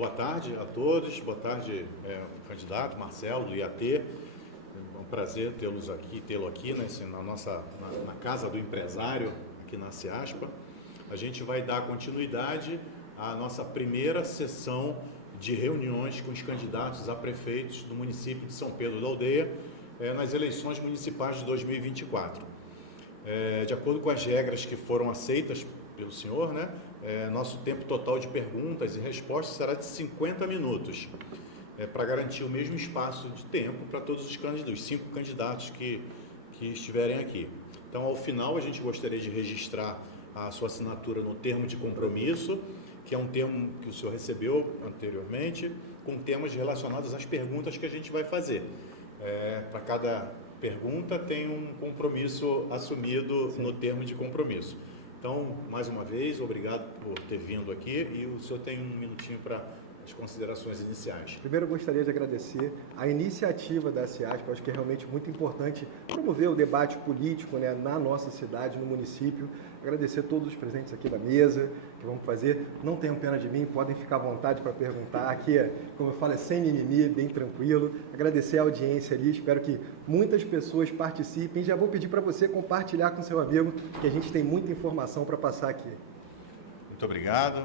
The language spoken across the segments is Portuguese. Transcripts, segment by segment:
Boa tarde a todos, boa tarde, candidato Marcelo, do IAT. É um prazer tê-lo aqui na Casa do Empresário, aqui na CEASPA. A gente vai dar continuidade à nossa primeira sessão de reuniões com os candidatos a prefeitos do município de São Pedro da Aldeia, nas eleições municipais de 2024. De acordo com as regras que foram aceitas pelo senhor, né, nosso tempo total de perguntas e respostas será de 50 minutos, para garantir o mesmo espaço de tempo para todos os candidatos, os 5 candidatos que estiverem aqui. Então, ao final, a gente gostaria de registrar a sua assinatura no termo de compromisso, que é um termo que o senhor recebeu anteriormente, com temas relacionados às perguntas que a gente vai fazer. Para cada pergunta tem um compromisso assumido no termo de compromisso. Então, mais uma vez, obrigado por ter vindo aqui e o senhor tem um minutinho para as considerações iniciais. Primeiro, eu gostaria de agradecer a iniciativa da CEASPA. Eu acho que é realmente muito importante promover o debate político, né, na nossa cidade, no município. Agradecer a todos os presentes aqui da mesa, que vamos fazer. Não tenham pena de mim, podem ficar à vontade para perguntar. Aqui, como eu falo, é sem mimimi, bem tranquilo. Agradecer a audiência ali, espero que muitas pessoas participem. Já vou pedir para você compartilhar com seu amigo, que a gente tem muita informação para passar aqui. Muito obrigado.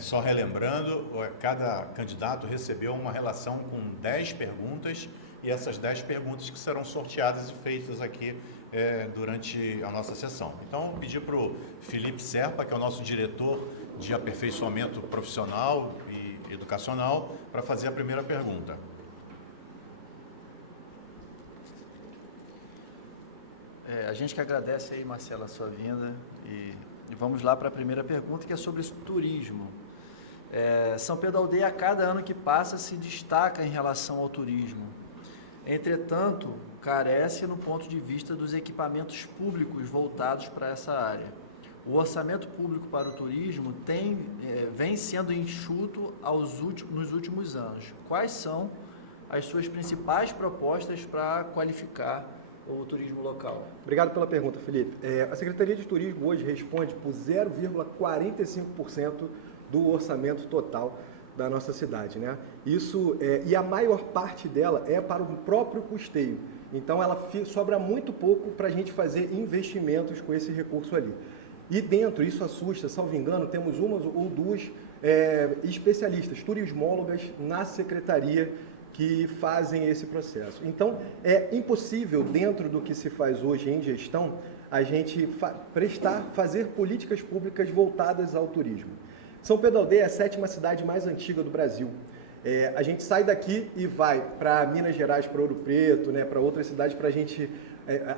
Só relembrando, cada candidato recebeu uma relação com 10 perguntas e essas 10 perguntas que serão sorteadas e feitas aqui durante a nossa sessão. Então, pedir para o Felipe Serpa, que é o nosso diretor de aperfeiçoamento profissional e educacional, para fazer a primeira pergunta. A gente que agradece aí, Marcelo, a sua vinda e vamos lá para a primeira pergunta, que é sobre turismo. São Pedro da Aldeia, a cada ano que passa, se destaca em relação ao turismo. Entretanto, carece no ponto de vista dos equipamentos públicos voltados para essa área. O orçamento público para o turismo vem sendo enxuto nos últimos anos. Quais são as suas principais propostas para qualificar o turismo local? Obrigado pela pergunta, Felipe. A Secretaria de Turismo hoje responde por 0,45% do orçamento total da nossa cidade, né? E a maior parte dela é para o próprio custeio. Então, ela sobra muito pouco para a gente fazer investimentos com esse recurso ali. E dentro, isso assusta, salvo engano, temos uma ou duas especialistas, turismólogas na Secretaria que fazem esse processo. Então, é impossível, dentro do que se faz hoje em gestão, a gente fazer políticas públicas voltadas ao turismo. São Pedro da Aldeia é a 7ª cidade mais antiga do Brasil. A gente sai daqui e vai para Minas Gerais, para Ouro Preto, né, para outras cidades, para a gente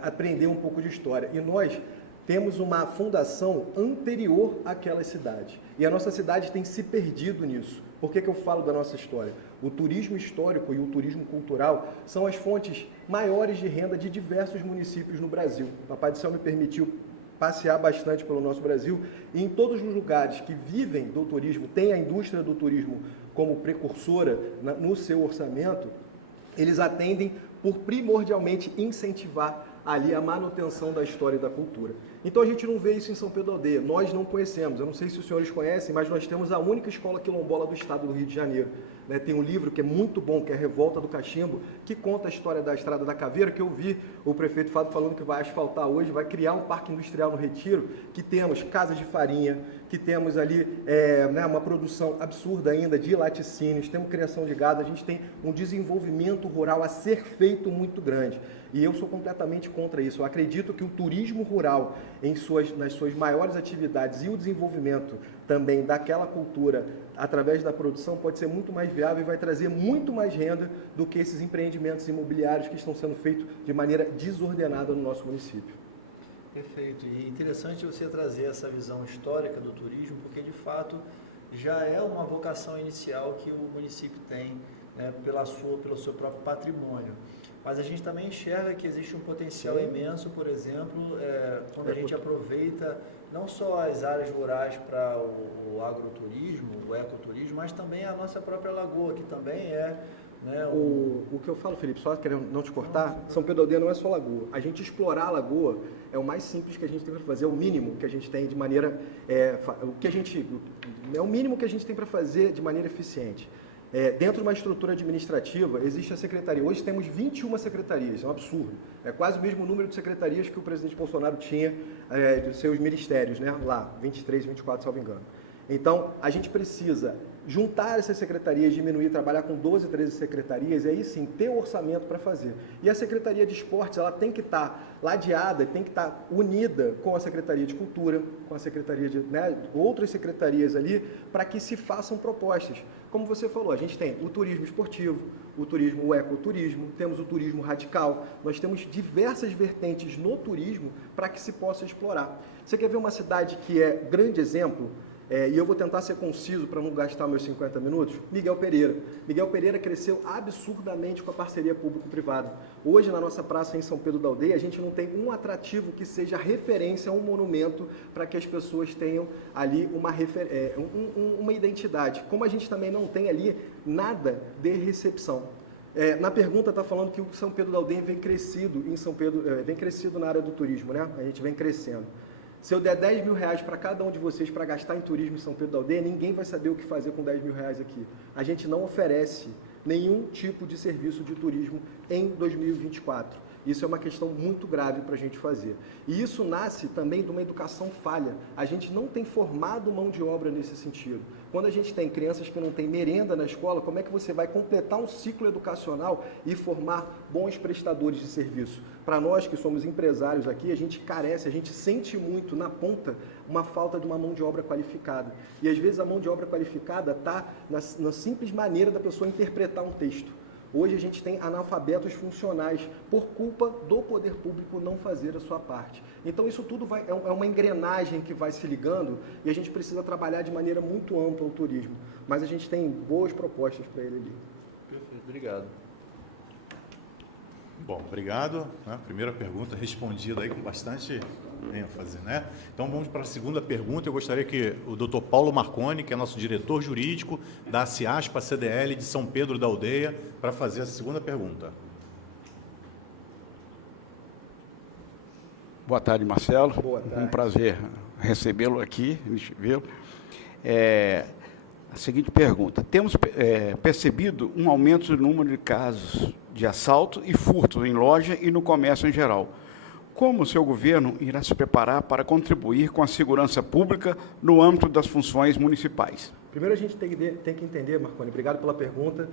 aprender um pouco de história. E nós temos uma fundação anterior àquelas cidades. E a nossa cidade tem se perdido nisso. Por que eu falo da nossa história? O turismo histórico e o turismo cultural são as fontes maiores de renda de diversos municípios no Brasil. O Papai do Céu me permitiu passear bastante pelo nosso Brasil e em todos os lugares que vivem do turismo, tem a indústria do turismo como precursora no seu orçamento, eles atendem por primordialmente incentivar ali a manutenção da história e da cultura. Então a gente não vê isso em São Pedro da Aldeia, nós não conhecemos, eu não sei se os senhores conhecem, mas nós temos a única escola quilombola do estado do Rio de Janeiro. Tem um livro que é muito bom, que é Revolta do Cachimbo, que conta a história da Estrada da Caveira, que eu vi o prefeito Fábio falando que vai asfaltar hoje, vai criar um parque industrial no Retiro, que temos casas de farinha, que temos ali uma produção absurda ainda de laticínios, temos criação de gado, a gente tem um desenvolvimento rural a ser feito muito grande. E eu sou completamente contra isso. Eu acredito que o turismo rural, nas suas maiores atividades e o desenvolvimento também daquela cultura através da produção pode ser muito mais viável e vai trazer muito mais renda do que esses empreendimentos imobiliários que estão sendo feitos de maneira desordenada no nosso município. Perfeito. E interessante você trazer essa visão histórica do turismo, porque de fato já é uma vocação inicial que o município tem, né, pelo seu próprio patrimônio. Mas a gente também enxerga que existe um potencial imenso, por exemplo, quando a gente aproveita não só as áreas rurais para o agroturismo, o ecoturismo, mas também a nossa própria lagoa, que também é né? O que eu falo, Felipe, só querendo não te cortar, São Pedro da Aldeia não é só lagoa. A gente explorar a lagoa é o mais simples que a gente tem para fazer, é o mínimo que a gente tem de maneira... é o mínimo que a gente tem para fazer de maneira eficiente. Dentro de uma estrutura administrativa, existe a secretaria. Hoje temos 21 secretarias, é um absurdo. É quase o mesmo número de secretarias que o presidente Bolsonaro tinha dos seus ministérios, né? Lá, 23, 24, salvo engano. Então, a gente precisa juntar essas secretarias, diminuir, trabalhar com 12, 13 secretarias, e aí sim, ter o orçamento para fazer. E a Secretaria de Esportes, ela tem que estar ladeada, tem que estar unida com a Secretaria de Cultura, com a Secretaria de outras secretarias ali, para que se façam propostas. Como você falou, a gente tem o turismo esportivo, o ecoturismo, temos o turismo radical, nós temos diversas vertentes no turismo para que se possa explorar. Você quer ver uma cidade que é grande exemplo? E eu vou tentar ser conciso para não gastar meus 50 minutos, Miguel Pereira. Miguel Pereira cresceu absurdamente com a parceria público-privada. Hoje, na nossa praça em São Pedro da Aldeia, a gente não tem um atrativo que seja referência a um monumento para que as pessoas tenham ali uma identidade. Como a gente também não tem ali nada de recepção. Na pergunta está falando que o São Pedro da Aldeia vem crescido em São Pedro, vem crescido na área do turismo, né? A gente vem crescendo. Se eu der 10 mil reais para cada um de vocês para gastar em turismo em São Pedro da Aldeia, ninguém vai saber o que fazer com 10 mil reais aqui. A gente não oferece nenhum tipo de serviço de turismo em 2024. Isso é uma questão muito grave para a gente fazer. E isso nasce também de uma educação falha. A gente não tem formado mão de obra nesse sentido. Quando a gente tem crianças que não têm merenda na escola, como é que você vai completar um ciclo educacional e formar bons prestadores de serviço? Para nós que somos empresários aqui, a gente carece, a gente sente muito na ponta uma falta de uma mão de obra qualificada. E às vezes a mão de obra qualificada está na simples maneira da pessoa interpretar um texto. Hoje a gente tem analfabetos funcionais por culpa do poder público não fazer a sua parte. Então isso tudo é uma engrenagem que vai se ligando e a gente precisa trabalhar de maneira muito ampla o turismo. Mas a gente tem boas propostas para ele ali. Perfeito, obrigado. Bom, obrigado. Primeira pergunta respondida aí com bastante ênfase, né? Então vamos para a segunda pergunta. Eu gostaria que o Dr. Paulo Marconi, que é nosso diretor jurídico da CIASPA CDL de São Pedro da Aldeia, para fazer a segunda pergunta. Boa tarde, Marcelo. Boa tarde. Um prazer recebê-lo aqui, vê-lo. A seguinte pergunta: temos percebido um aumento do número de casos de assalto e furto em loja e no comércio em geral. Como o seu governo irá se preparar para contribuir com a segurança pública no âmbito das funções municipais? Primeiro a gente tem que entender, Marconi, obrigado pela pergunta,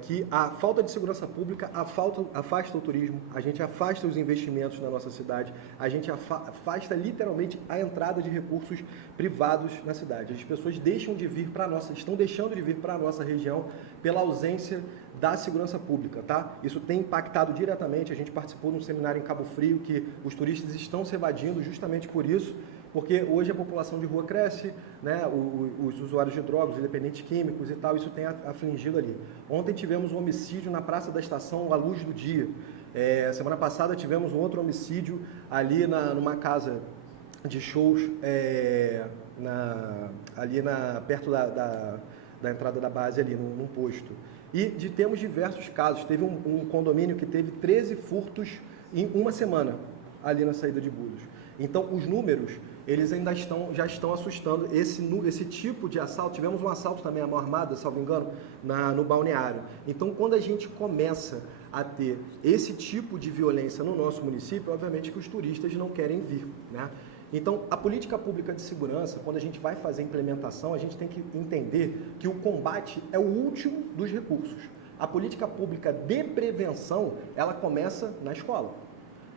que a falta de segurança pública afasta o turismo, a gente afasta os investimentos na nossa cidade, a gente afasta literalmente a entrada de recursos privados na cidade. As pessoas estão deixando de vir para a nossa região pela ausência da segurança pública, tá? Isso tem impactado diretamente. A gente participou de um seminário em Cabo Frio que os turistas estão se evadindo justamente por isso, porque hoje a população de rua cresce, né? Os usuários de drogas, os dependentes químicos e tal, isso tem afligido ali. Ontem tivemos um homicídio na Praça da Estação à luz do dia. Semana passada tivemos um outro homicídio ali numa casa de shows, perto da entrada da base ali, num posto. E temos diversos casos. Teve um condomínio que teve 13 furtos em uma semana, ali na saída de Búzios. Então, os números, eles ainda já estão assustando esse tipo de assalto. Tivemos um assalto também à mão armada, salvo engano, no balneário. Então, quando a gente começa a ter esse tipo de violência no nosso município, obviamente que os turistas não querem vir, né? Então, a política pública de segurança, quando a gente vai fazer a implementação, a gente tem que entender que o combate é o último dos recursos. A política pública de prevenção, ela começa na escola.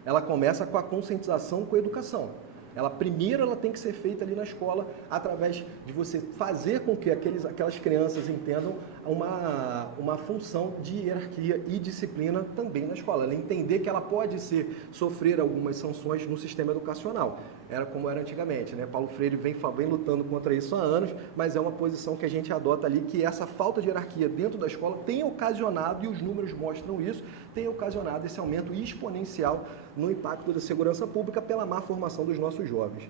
Ela começa com a conscientização, com a educação. Primeiro ela tem que ser feita ali na escola, através de você fazer com que aquelas crianças entendam uma função de hierarquia e disciplina também na escola. Ela entender que ela pode sofrer algumas sanções no sistema educacional. Era como era antigamente, né? Paulo Freire vem lutando contra isso há anos, mas é uma posição que a gente adota ali, que essa falta de hierarquia dentro da escola tem ocasionado, e os números mostram isso, tem ocasionado esse aumento exponencial no impacto da segurança pública pela má formação dos nossos jovens.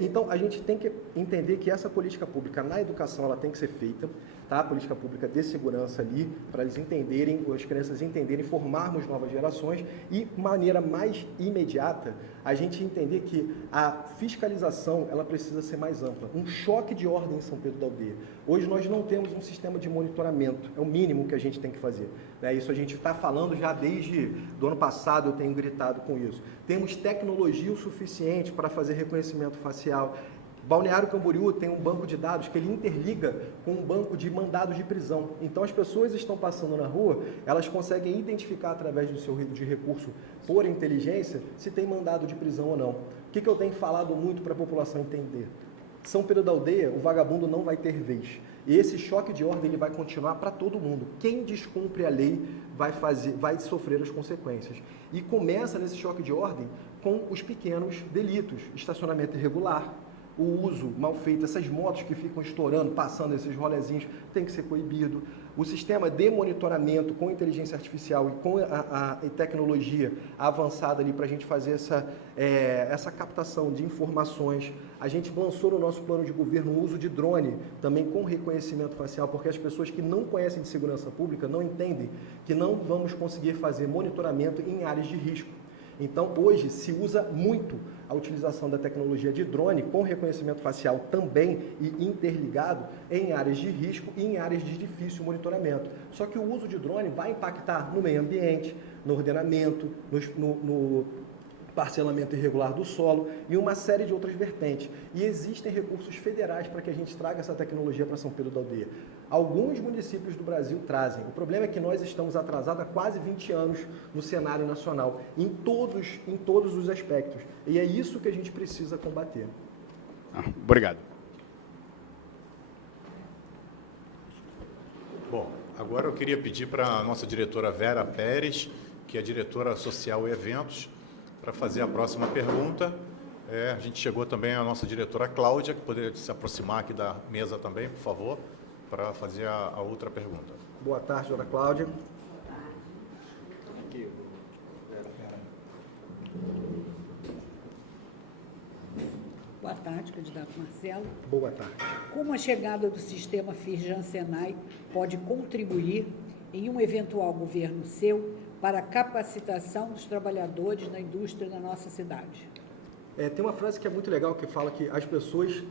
Então, a gente tem que entender que essa política pública na educação ela tem que ser feita, tá? A política pública de segurança ali, para eles entenderem, as crianças entenderem, formarmos novas gerações e, de maneira mais imediata, a gente entender que a fiscalização ela precisa ser mais ampla. Um choque de ordem em São Pedro da Aldeia. Hoje nós não temos um sistema de monitoramento, é o mínimo que a gente tem que fazer. Isso a gente está falando já desde do ano passado, eu tenho gritado com isso. Temos tecnologia o suficiente para fazer reconhecimento facial. Balneário Camboriú tem um banco de dados que ele interliga com um banco de mandados de prisão. Então, as pessoas estão passando na rua, elas conseguem identificar através do seu de recurso por inteligência se tem mandado de prisão ou não. O que eu tenho falado muito para a população entender? São Pedro da Aldeia, o vagabundo não vai ter vez. E esse choque de ordem ele vai continuar para todo mundo. Quem descumpre a lei vai sofrer as consequências. E começa nesse choque de ordem com os pequenos delitos, estacionamento irregular, o uso mal feito, essas motos que ficam estourando, passando esses rolezinhos, tem que ser proibido. O sistema de monitoramento com inteligência artificial e com a tecnologia avançada ali para a gente fazer essa captação de informações. A gente lançou no nosso plano de governo o uso de drone, também com reconhecimento facial, porque as pessoas que não conhecem de segurança pública não entendem que não vamos conseguir fazer monitoramento em áreas de risco. Então, hoje, se usa muito a utilização da tecnologia de drone com reconhecimento facial também e interligado em áreas de risco e em áreas de difícil monitoramento. Só que o uso de drone vai impactar no meio ambiente, no ordenamento, no parcelamento irregular do solo e uma série de outras vertentes. E existem recursos federais para que a gente traga essa tecnologia para São Pedro da Aldeia. Alguns municípios do Brasil trazem. O problema é que nós estamos atrasados há quase 20 anos no cenário nacional, em todos os aspectos. E é isso que a gente precisa combater. Obrigado. Bom, agora eu queria pedir para a nossa diretora Vera Pérez, que é diretora social e eventos, para fazer a próxima pergunta. A gente chegou também a nossa diretora Cláudia, que poderia se aproximar aqui da mesa também, por favor, para fazer a outra pergunta. Boa tarde, dona Cláudia. Boa tarde, candidato Marcelo. Boa tarde. Como a chegada do sistema Firjan-Senai pode contribuir em um eventual governo seu para a capacitação dos trabalhadores da indústria da nossa cidade? Tem uma frase que é muito legal, que fala que as pessoas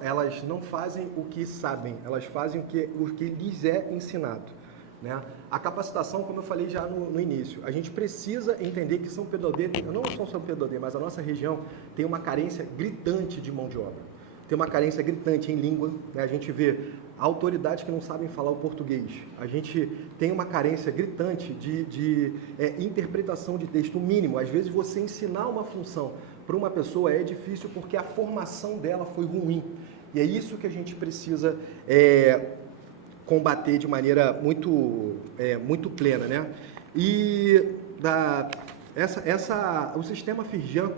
elas não fazem o que sabem, elas fazem o que lhes é ensinado. Né? A capacitação, como eu falei já no início, a gente precisa entender que São Pedro da Aldeia, não só São Pedro da Aldeia, mas a nossa região tem uma carência gritante de mão de obra. Tem uma carência gritante em língua, né? A gente vê autoridades que não sabem falar o português. A gente tem uma carência gritante de interpretação de texto mínimo. Às vezes você ensinar uma função para uma pessoa é difícil porque a formação dela foi ruim. E é isso que a gente precisa combater de maneira muito plena, né? E o sistema Firjan,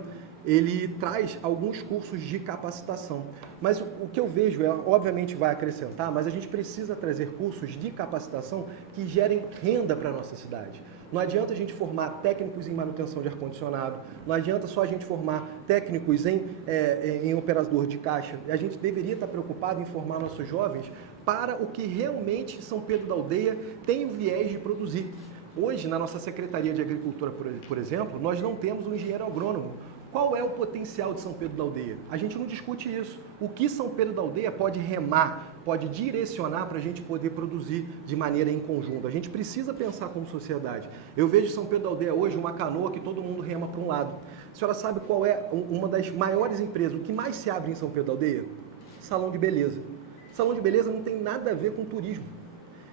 ele traz alguns cursos de capacitação. Mas o que eu vejo, obviamente vai acrescentar, mas a gente precisa trazer cursos de capacitação que gerem renda para a nossa cidade. Não adianta a gente formar técnicos em manutenção de ar-condicionado, não adianta só a gente formar técnicos em operador de caixa. A gente deveria estar preocupado em formar nossos jovens para o que realmente São Pedro da Aldeia tem o viés de produzir. Hoje, na nossa Secretaria de Agricultura, por exemplo, nós não temos um engenheiro agrônomo. Qual é o potencial de São Pedro da Aldeia? A gente não discute isso. O que São Pedro da Aldeia pode remar, pode direcionar para a gente poder produzir de maneira em conjunto? A gente precisa pensar como sociedade. Eu vejo São Pedro da Aldeia hoje uma canoa que todo mundo rema para um lado. A senhora sabe qual é uma das maiores empresas, o que mais se abre em São Pedro da Aldeia? Salão de beleza. Salão de beleza não tem nada a ver com turismo.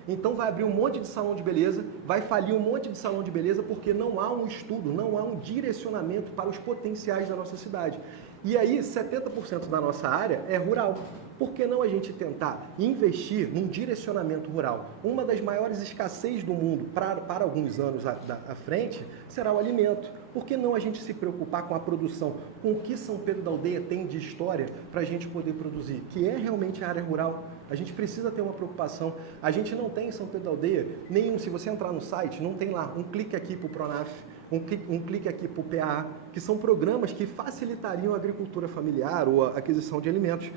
Então vai abrir um monte de salão de beleza, vai falir um monte de salão de beleza porque não há um estudo, não há um direcionamento para os potenciais da nossa cidade. E aí 70% da nossa área é rural. Por que não a gente tentar investir num direcionamento rural? Uma das maiores escassez do mundo para alguns anos à frente será o alimento. Por que não a gente se preocupar com a produção, com o que São Pedro da Aldeia tem de história para a gente poder produzir, que é realmente a área rural? A gente precisa ter uma preocupação. A gente não tem em São Pedro da Aldeia nenhum, se você entrar no site, não tem lá um clique aqui para o Pronaf. um clique aqui para o PA, que são programas que facilitariam a agricultura familiar ou a aquisição de alimentos.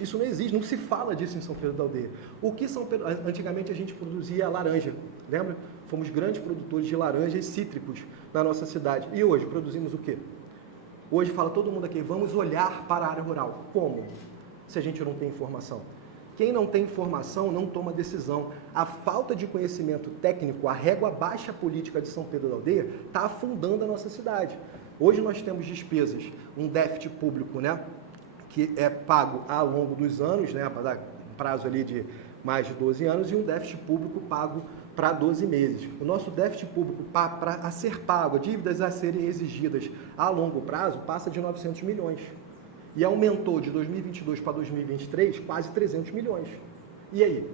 Isso não existe, não se fala disso em São Pedro da Aldeia. Antigamente a gente produzia laranja, lembra? Fomos grandes produtores de laranjas cítricos na nossa cidade. E hoje produzimos o quê? Hoje fala todo mundo aqui, vamos olhar para a área rural. Como? Se a gente não tem informação. Quem não tem informação não toma decisão. A falta de conhecimento técnico, a régua baixa política de São Pedro da Aldeia está afundando a nossa cidade. Hoje nós temos despesas, um déficit público, né, que é pago ao longo dos anos, né, para dar um prazo ali de mais de 12 anos, e um déficit público pago para 12 meses. O nosso déficit público a ser pago, dívidas a serem exigidas a longo prazo, passa de 900 milhões. E aumentou de 2022 para 2023 quase 300 milhões. E aí?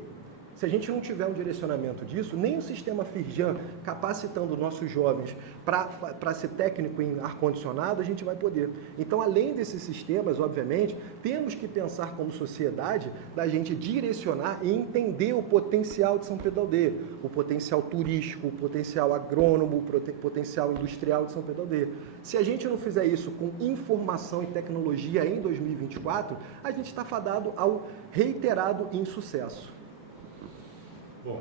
Se a gente não tiver um direcionamento disso, nem o sistema Firjan capacitando nossos jovens para ser técnico em ar-condicionado, a gente vai poder. Então, além desses sistemas, obviamente, temos que pensar como sociedade da gente direcionar e entender o potencial de São Pedro da Aldeia, o potencial turístico, o potencial agrônomo, o potencial industrial de São Pedro da Aldeia. Se a gente não fizer isso com informação e tecnologia em 2024, a gente está fadado ao reiterado insucesso. Bom,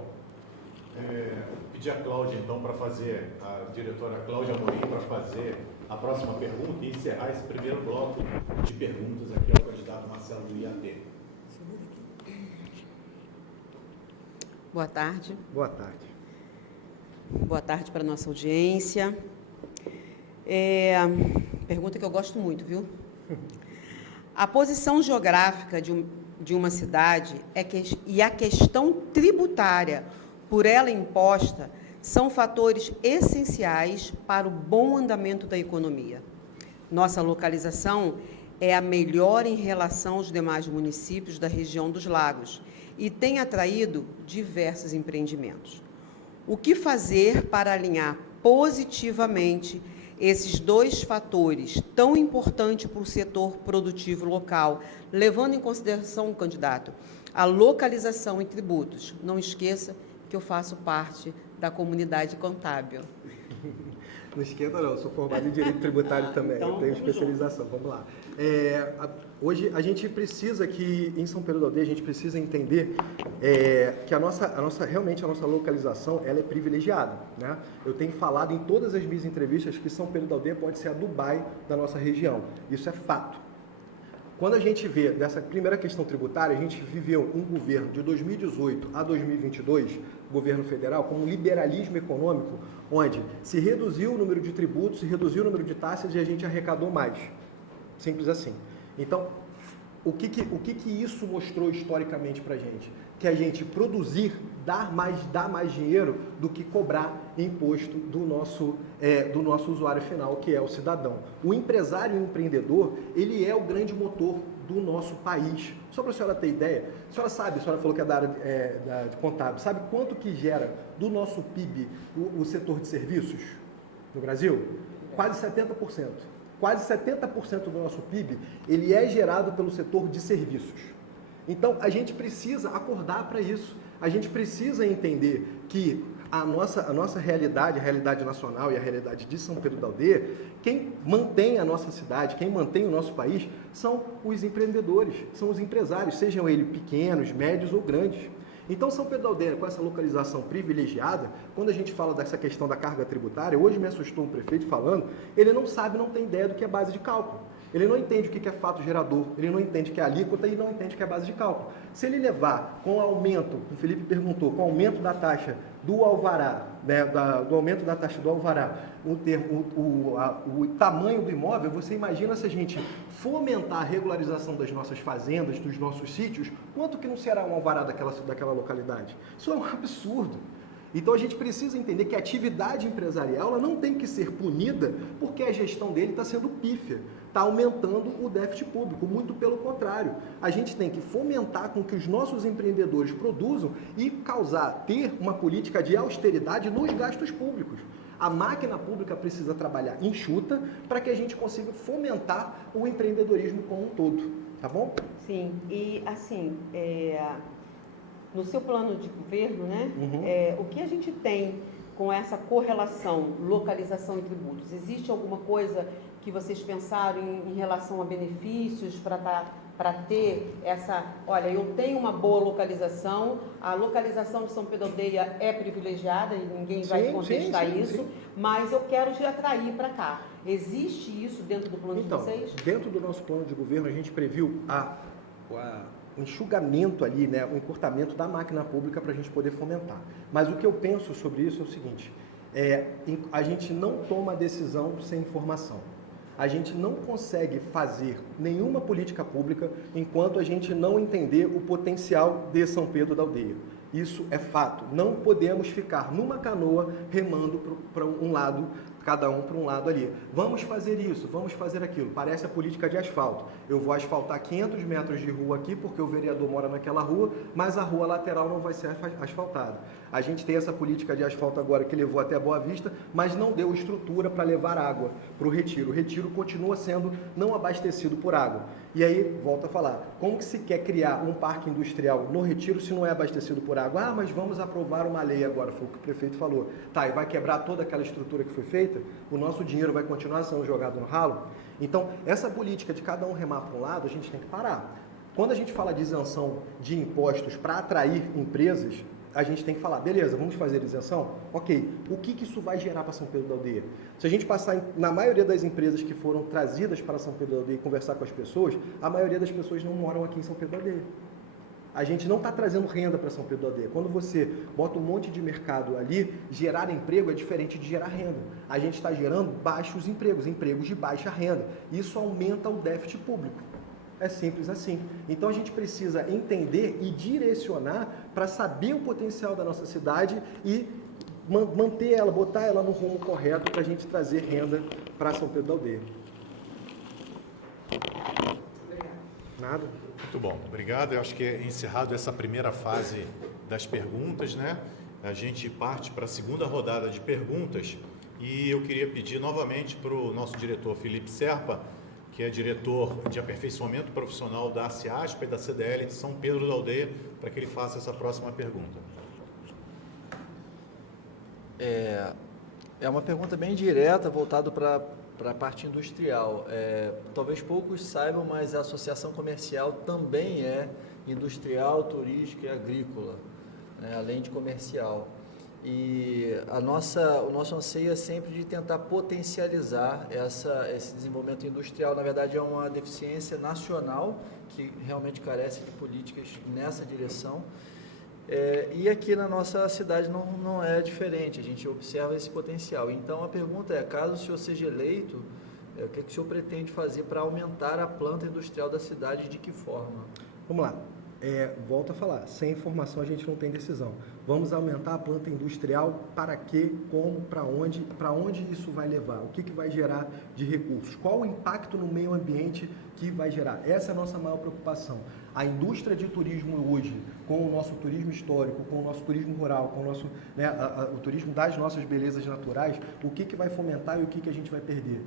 pedir a Cláudia, então, para fazer, a diretora Cláudia Amorim, para fazer a próxima pergunta e encerrar esse primeiro bloco de perguntas aqui ao candidato Marcelo do IAT. Boa tarde. Boa tarde. Boa tarde para a nossa audiência. Pergunta que eu gosto muito, viu? A posição geográfica de uma cidade e a questão tributária por ela imposta são fatores essenciais para o bom andamento da economia. Nossa localização é a melhor em relação aos demais municípios da região dos Lagos e tem atraído diversos empreendimentos. O que fazer para alinhar positivamente esses dois fatores tão importantes para o setor produtivo local, levando em consideração, candidato, a localização e tributos? Não esqueça que eu faço parte da comunidade contábil. Não esquenta não, eu sou formado em Direito Tributário também, então, eu tenho especialização, vamos lá. Hoje a gente precisa que, em São Pedro da Aldeia, a gente precisa entender que realmente a nossa localização ela é privilegiada, né? Eu tenho falado em todas as minhas entrevistas que São Pedro da Aldeia pode ser a Dubai da nossa região, isso é fato. Quando a gente vê dessa primeira questão tributária, a gente viveu um governo de 2018 a 2022, governo federal, com um liberalismo econômico, onde se reduziu o número de tributos, se reduziu o número de taxas e a gente arrecadou mais. Simples assim. Então, o que isso mostrou historicamente para a gente? Que a gente produzir dá mais dinheiro do que cobrar imposto do nosso usuário final, que é o cidadão. O empresário e o empreendedor, ele é o grande motor do nosso país. Só para a senhora ter ideia, a senhora sabe, a senhora falou que é da área de contábil, sabe quanto que gera do nosso PIB o setor de serviços no Brasil? Quase 70%. Quase 70% do nosso PIB, ele é gerado pelo setor de serviços. Então, a gente precisa acordar para isso. A gente precisa entender que a nossa realidade, a realidade nacional e a realidade de São Pedro da Aldeia, quem mantém a nossa cidade, quem mantém o nosso país, são os empreendedores, são os empresários, sejam eles pequenos, médios ou grandes. Então, São Pedro da Aldeia, com essa localização privilegiada, quando a gente fala dessa questão da carga tributária, hoje me assustou um prefeito falando, ele não sabe, não tem ideia do que é base de cálculo. Ele não entende o que é fato gerador, ele não entende o que é alíquota e não entende o que é base de cálculo. Se ele levar com o aumento, o Felipe perguntou, com o aumento da taxa do alvará, né, do aumento da taxa do alvará, o tamanho do imóvel, você imagina se a gente fomentar a regularização das nossas fazendas, dos nossos sítios, quanto que não será um alvará daquela localidade? Isso é um absurdo. Então a gente precisa entender que a atividade empresarial ela não tem que ser punida porque a gestão dele está sendo pífia, está aumentando o déficit público, muito pelo contrário. A gente tem que fomentar com que os nossos empreendedores produzam e ter uma política de austeridade nos gastos públicos. A máquina pública precisa trabalhar enxuta para que a gente consiga fomentar o empreendedorismo como um todo, tá bom? Sim, e assim, no seu plano de governo, né, o que a gente tem com essa correlação, localização e tributos? Existe alguma coisa que vocês pensaram em relação a benefícios para ter essa... Olha, eu tenho uma boa localização, a localização de São Pedro da Aldeia é privilegiada, e ninguém vai contestar isso, mas eu quero te atrair para cá. Existe isso dentro do plano de vocês? Dentro do nosso plano de governo, a gente previu o enxugamento ali, né, o encurtamento da máquina pública para a gente poder fomentar. Mas o que eu penso sobre isso é o seguinte, a gente não toma decisão sem informação. A gente não consegue fazer nenhuma política pública enquanto a gente não entender o potencial de São Pedro da Aldeia. Isso é fato. Não podemos ficar numa canoa remando para um lado, cada um para um lado ali. Vamos fazer isso, vamos fazer aquilo. Parece a política de asfalto. Eu vou asfaltar 500 metros de rua aqui porque o vereador mora naquela rua, mas a rua lateral não vai ser asfaltada. A gente tem essa política de asfalto agora que levou até Boa Vista, mas não deu estrutura para levar água para o Retiro. O Retiro continua sendo não abastecido por água. E aí, volto a falar, como que se quer criar um parque industrial no Retiro se não é abastecido por água? Ah, mas vamos aprovar uma lei agora, foi o que o prefeito falou. Tá, e vai quebrar toda aquela estrutura que foi feita? O nosso dinheiro vai continuar sendo jogado no ralo? Então, essa política de cada um remar para um lado, a gente tem que parar. Quando a gente fala de isenção de impostos para atrair empresas, a gente tem que falar, beleza, vamos fazer isenção? Ok, o que isso vai gerar para São Pedro da Aldeia? Se a gente passar na maioria das empresas que foram trazidas para São Pedro da Aldeia e conversar com as pessoas, a maioria das pessoas não moram aqui em São Pedro da Aldeia. A gente não está trazendo renda para São Pedro da Aldeia. Quando você bota um monte de mercado ali, gerar emprego é diferente de gerar renda. A gente está gerando baixos empregos, empregos de baixa renda. Isso aumenta o déficit público. É simples assim. Então a gente precisa entender e direcionar para saber o potencial da nossa cidade e manter ela, botar ela no rumo correto para a gente trazer renda para São Pedro da Aldeia. Nada. Muito bom, obrigado. Eu acho que é encerrado essa primeira fase das perguntas, né? A gente parte para a segunda rodada de perguntas e eu queria pedir novamente para o nosso diretor Felipe Serpa, que é diretor de aperfeiçoamento profissional da ACIASPA e da CDL de São Pedro da Aldeia, para que ele faça essa próxima pergunta. É uma pergunta bem direta, voltada para a parte industrial. Talvez poucos saibam, mas a associação comercial também é industrial, turística e agrícola, né, além de comercial. E o nosso anseio é sempre de tentar potencializar esse desenvolvimento industrial. Na verdade, é uma deficiência nacional que realmente carece de políticas nessa direção. E aqui na nossa cidade não é diferente, a gente observa esse potencial. Então, a pergunta é, caso o senhor seja eleito, o que o senhor pretende fazer para aumentar a planta industrial da cidade e de que forma? Vamos lá. Volto a falar, sem informação a gente não tem decisão. Vamos aumentar a planta industrial para quê, como, para onde isso vai levar, o que vai gerar de recursos, qual o impacto no meio ambiente que vai gerar. Essa é a nossa maior preocupação. A indústria de turismo hoje, com o nosso turismo histórico, com o nosso turismo rural, com o nosso, o turismo das nossas belezas naturais, o que vai fomentar e o que a gente vai perder?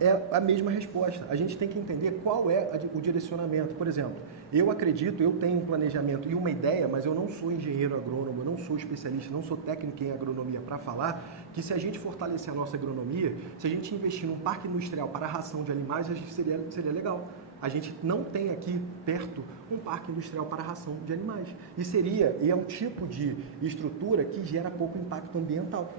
É a mesma resposta. A gente tem que entender qual é o direcionamento. Por exemplo, eu acredito, eu tenho um planejamento e uma ideia, mas eu não sou engenheiro agrônomo, eu não sou especialista, não sou técnico em agronomia para falar que se a gente fortalecer a nossa agronomia, se a gente investir num parque industrial para a ração de animais, seria legal. A gente não tem aqui perto um parque industrial para a ração de animais. E é um tipo de estrutura que gera pouco impacto ambiental.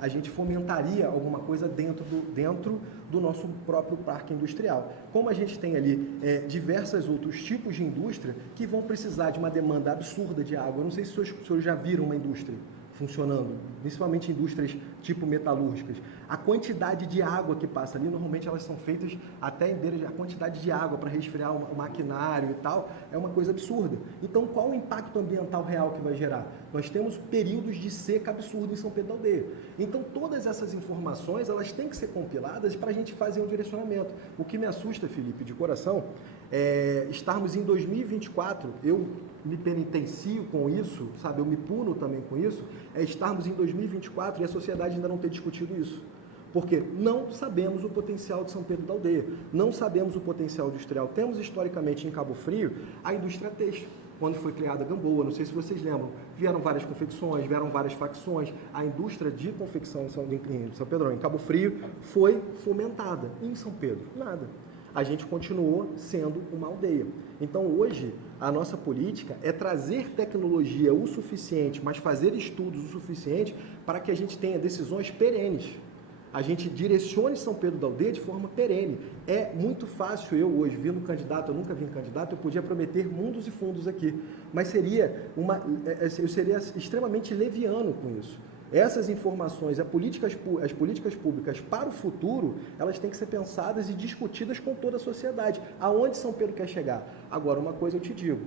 A gente fomentaria alguma coisa dentro do nosso próprio parque industrial. Como a gente tem ali diversos outros tipos de indústria que vão precisar de uma demanda absurda de água. Eu não sei se os senhores já viram uma indústria funcionando, principalmente indústrias tipo metalúrgicas. A quantidade de água que passa ali, normalmente elas são feitas até em beira, a quantidade de água para resfriar o maquinário e tal, é uma coisa absurda. Então, qual o impacto ambiental real que vai gerar? Nós temos períodos de seca absurdo em São Pedro da Aldeia. Então, todas essas informações, elas têm que ser compiladas para a gente fazer um direcionamento. O que me assusta, Felipe, de coração, é estarmos em 2024, eu me penitencio com isso, sabe, eu me puno também com isso, é estarmos em 2024 e a sociedade ainda não ter discutido isso. Porque não sabemos o potencial de São Pedro da Aldeia, não sabemos o potencial industrial. Temos historicamente em Cabo Frio a indústria têxtil. quando foi criada a Gamboa, não sei se vocês lembram, vieram várias confecções, vieram várias facções, a indústria de confecção em São Pedro, em Cabo Frio, foi fomentada. E em São Pedro, nada. A gente continuou sendo uma aldeia. Então, hoje, a nossa política é trazer tecnologia o suficiente, mas fazer estudos o suficiente para que a gente tenha decisões perenes. A gente direcione São Pedro da Aldeia de forma perene. É muito fácil eu hoje, vindo candidato, eu nunca vim candidato, eu podia prometer mundos e fundos aqui, mas eu seria extremamente leviano com isso. Essas informações, as políticas públicas para o futuro, elas têm que ser pensadas e discutidas com toda a sociedade. Aonde São Pedro quer chegar? Agora, uma coisa eu te digo,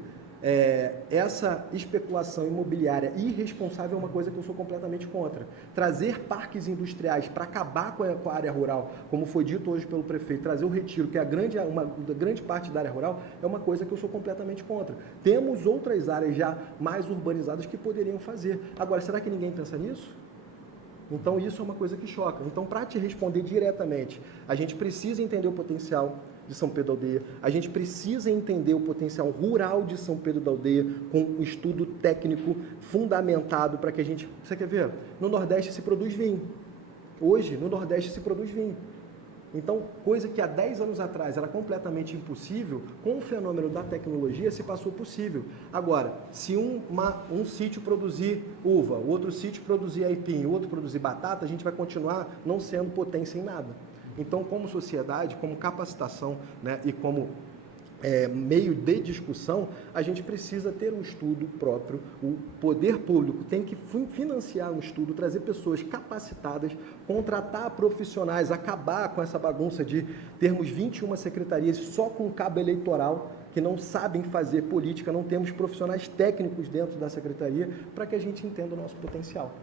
essa especulação imobiliária irresponsável é uma coisa que eu sou completamente contra. Trazer parques industriais para acabar com a área rural, como foi dito hoje pelo prefeito, trazer o Retiro, que é uma grande parte da área rural, é uma coisa que eu sou completamente contra. Temos outras áreas já mais urbanizadas que poderiam fazer. Agora, será que ninguém pensa nisso? Então, isso é uma coisa que choca. Então, para te responder diretamente, a gente precisa entender o potencial de São Pedro da Aldeia, a gente precisa entender o potencial rural de São Pedro da Aldeia com um estudo técnico fundamentado para que a gente... Você quer ver? No Nordeste se produz vinho. Hoje, no Nordeste se produz vinho. Então, coisa que há 10 anos atrás era completamente impossível, com o fenômeno da tecnologia se passou possível. Agora, se um sítio produzir uva, o outro sítio produzir aipim, o outro produzir batata, a gente vai continuar não sendo potência em nada. Então, como sociedade, como capacitação, né, e como meio de discussão, a gente precisa ter um estudo próprio. O poder público tem que financiar um estudo, trazer pessoas capacitadas, contratar profissionais, acabar com essa bagunça de termos 21 secretarias só com cabo eleitoral, que não sabem fazer política, não temos profissionais técnicos dentro da secretaria para que a gente entenda o nosso potencial.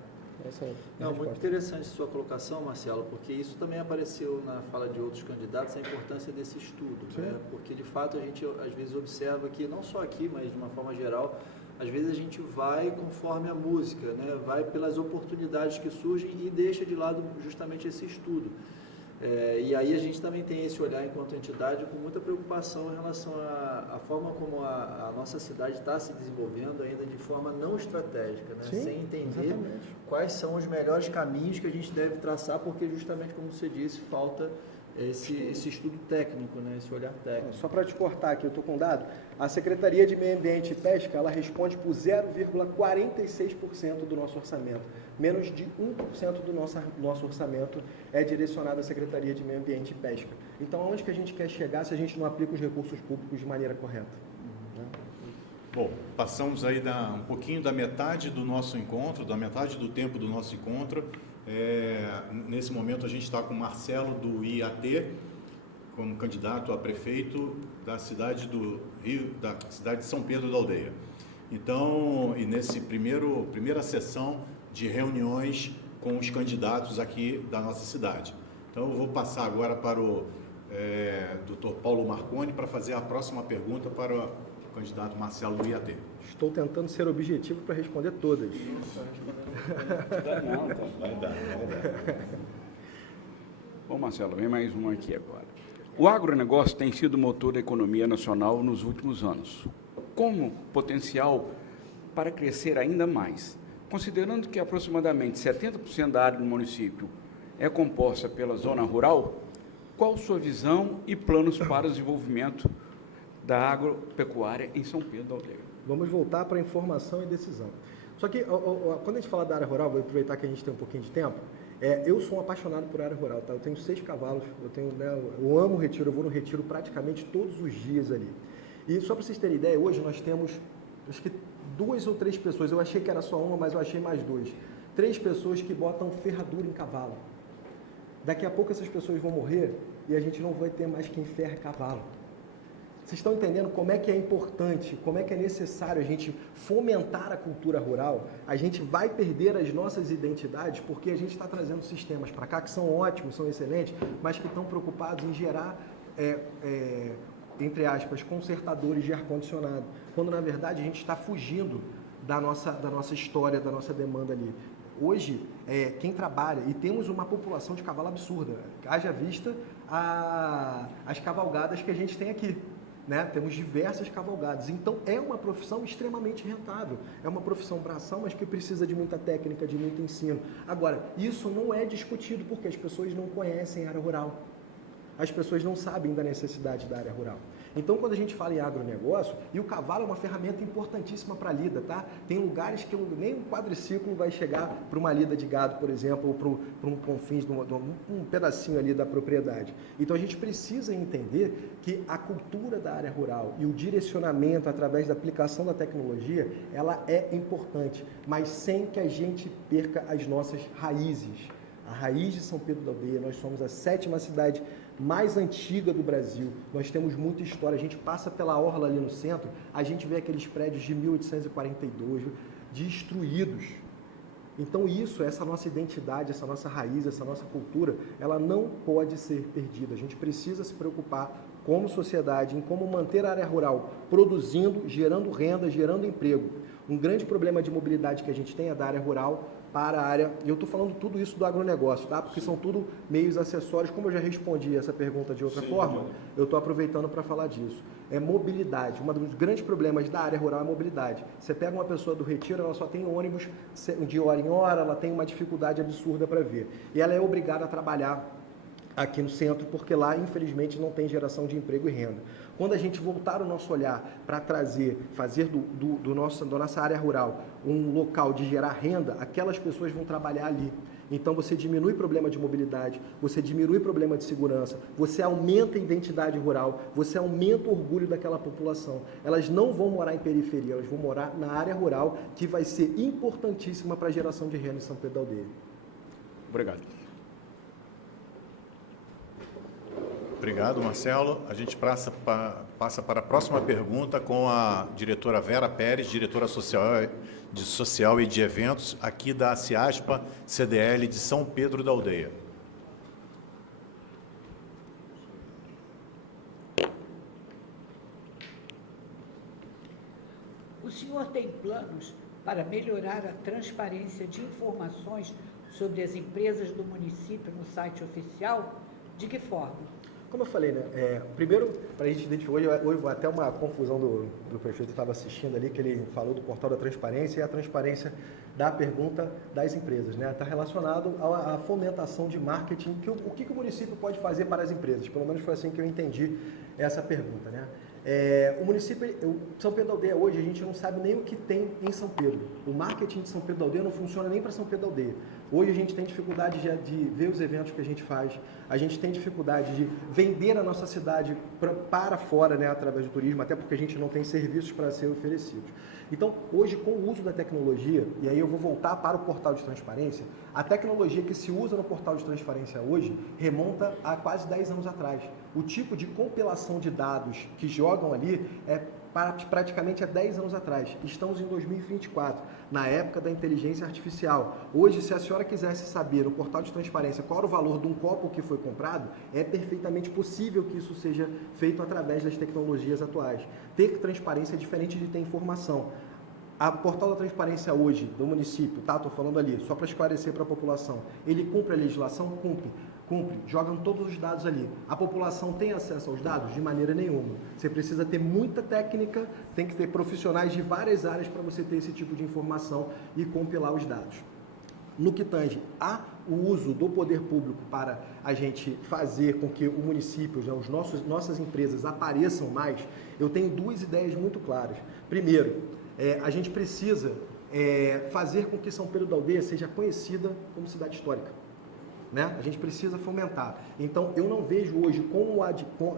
Não, muito interessante sua colocação, Marcelo, porque isso também apareceu na fala de outros candidatos, a importância desse estudo, né? Porque de fato a gente às vezes observa que, não só aqui, mas de uma forma geral, às vezes a gente vai conforme a música, né? Vai pelas oportunidades que surgem e deixa de lado justamente esse estudo. E aí a gente também tem esse olhar enquanto entidade com muita preocupação em relação à forma como a nossa cidade está se desenvolvendo ainda de forma não estratégica, né? Sim, sem entender exatamente. quais são os melhores caminhos que a gente deve traçar, porque justamente como você disse, falta esse estudo técnico, né? Esse olhar técnico. Só para te cortar aqui, eu estou com um dado, a Secretaria de Meio Ambiente e Pesca, ela responde por 0,46% do nosso orçamento. Menos de 1% do nosso orçamento é direcionado à Secretaria de Meio Ambiente e Pesca. Então, aonde que a gente quer chegar se a gente não aplica os recursos públicos de maneira correta? Bom, passamos aí um pouquinho da metade do nosso encontro, da metade do tempo do nosso encontro. Nesse momento a gente está com o Marcelo do IAT, como candidato a prefeito da cidade do Rio, da cidade de São Pedro da Aldeia. Então, e nesse primeira sessão de reuniões com os candidatos aqui da nossa cidade. Então, eu vou passar agora para o Dr. Paulo Marconi para fazer a próxima pergunta para o candidato Marcelo do IAT. Estou tentando ser objetivo para responder todas. Vai dar. Bom, Marcelo, vem mais uma aqui agora. O agronegócio tem sido motor da economia nacional nos últimos anos. Como potencial para crescer ainda mais? Considerando que aproximadamente 70% da área do município é composta pela zona rural, qual sua visão e planos para o desenvolvimento da agropecuária em São Pedro da Aldeia? Vamos voltar para informação e decisão. Só que, quando a gente fala da área rural, vou aproveitar que a gente tem um pouquinho de tempo, eu sou um apaixonado por área rural, tá? Eu tenho 6 cavalos, eu amo o Retiro, eu vou no Retiro praticamente todos os dias ali. E só para vocês terem ideia, hoje nós temos, acho que 2 ou 3 pessoas, eu achei que era só uma, mas eu achei mais 2. 3 pessoas que botam ferradura em cavalo. Daqui a pouco essas pessoas vão morrer e a gente não vai ter mais quem ferre cavalo. Vocês estão entendendo como é que é importante, como é que é necessário a gente fomentar a cultura rural? A gente vai perder as nossas identidades porque a gente está trazendo sistemas para cá que são ótimos, são excelentes, mas que estão preocupados em gerar, entre aspas, consertadores de ar-condicionado, quando na verdade a gente está fugindo da nossa história, da nossa demanda ali. Hoje, quem trabalha, e temos uma população de cavalo absurda, haja vista as cavalgadas que a gente tem aqui. né? Temos diversas cavalgadas. Então, é uma profissão extremamente rentável. É uma profissão braçal, mas que precisa de muita técnica, de muito ensino. Agora, isso não é discutido porque as pessoas não conhecem a área rural. As pessoas não sabem da necessidade da área rural. Então, quando a gente fala em agronegócio, e o cavalo é uma ferramenta importantíssima para a lida, tá? Tem lugares que nem um quadriciclo vai chegar para uma lida de gado, por exemplo, ou para um confins, um pedacinho ali da propriedade. Então, a gente precisa entender que a cultura da área rural e o direcionamento através da aplicação da tecnologia, ela é importante, mas sem que a gente perca as nossas raízes. A raiz de São Pedro da Aldeia, nós somos a 7ª cidade mais antiga do Brasil, nós temos muita história, a gente passa pela orla ali no centro, a gente vê aqueles prédios de 1842 destruídos. Então isso, essa nossa identidade, essa nossa raiz, essa nossa cultura, ela não pode ser perdida. A gente precisa se preocupar como sociedade em como manter a área rural produzindo, gerando renda, gerando emprego. Um grande problema de mobilidade que a gente tem é da área rural para a área, e eu estou falando tudo isso do agronegócio, tá? Porque são tudo meios acessórios, como eu já respondi essa pergunta de outra forma, eu estou aproveitando para falar disso. É mobilidade, um dos grandes problemas da área rural é a mobilidade. Você pega uma pessoa do Retiro, ela só tem ônibus de hora em hora, ela tem uma dificuldade absurda para ver. E ela é obrigada a trabalhar aqui no centro, porque lá, infelizmente, não tem geração de emprego e renda. Quando a gente voltar o nosso olhar para fazer da nossa área rural um local de gerar renda, aquelas pessoas vão trabalhar ali. Então, você diminui o problema de mobilidade, você diminui o problema de segurança, você aumenta a identidade rural, você aumenta o orgulho daquela população. Elas não vão morar em periferia, elas vão morar na área rural, que vai ser importantíssima para a geração de renda em São Pedro da Aldeia. Obrigado. Obrigado, Marcelo. A gente passa para a próxima pergunta com a diretora Vera Pérez, diretora social e de eventos, aqui da CIASPA CDL de São Pedro da Aldeia. O senhor tem planos para melhorar a transparência de informações sobre as empresas do município no site oficial? De que forma? Como eu falei, né? Primeiro, para a gente identificar, hoje até uma confusão do prefeito estava assistindo ali, que ele falou do portal da transparência e a transparência da pergunta das empresas, né? Está relacionado à fomentação de marketing, o que o município pode fazer para as empresas, pelo menos foi assim que eu entendi essa pergunta, né? O município, São Pedro da Aldeia hoje, a gente não sabe nem o que tem em São Pedro. O marketing de São Pedro da Aldeia não funciona nem para São Pedro da Aldeia. Hoje a gente tem dificuldade de ver os eventos que a gente faz, a gente tem dificuldade de vender a nossa cidade para fora, né, através do turismo, até porque a gente não tem serviços para ser oferecidos. Então, hoje, com o uso da tecnologia, e aí eu vou voltar para o portal de transparência, a tecnologia que se usa no portal de transparência hoje remonta a quase 10 anos atrás. O tipo de compilação de dados que jogam ali é praticamente há 10 anos atrás. Estamos em 2024, na época da inteligência artificial. Hoje, se a senhora quisesse saber no portal de transparência qual era o valor de um copo que foi comprado, é perfeitamente possível que isso seja feito através das tecnologias atuais. Ter transparência é diferente de ter informação. A portal da transparência hoje do município, tá? Estou falando ali, só para esclarecer para a população, ele cumpre a legislação? Cumpre, jogam todos os dados ali. A população tem acesso aos dados? De maneira nenhuma. Você precisa ter muita técnica, tem que ter profissionais de várias áreas para você ter esse tipo de informação e compilar os dados. No que tange o uso do poder público para a gente fazer com que o município, né, nossas empresas apareçam mais, eu tenho duas ideias muito claras. Primeiro, a gente precisa fazer com que São Pedro da Aldeia seja conhecida como cidade histórica. Né? A gente precisa fomentar. Então, eu não vejo hoje, com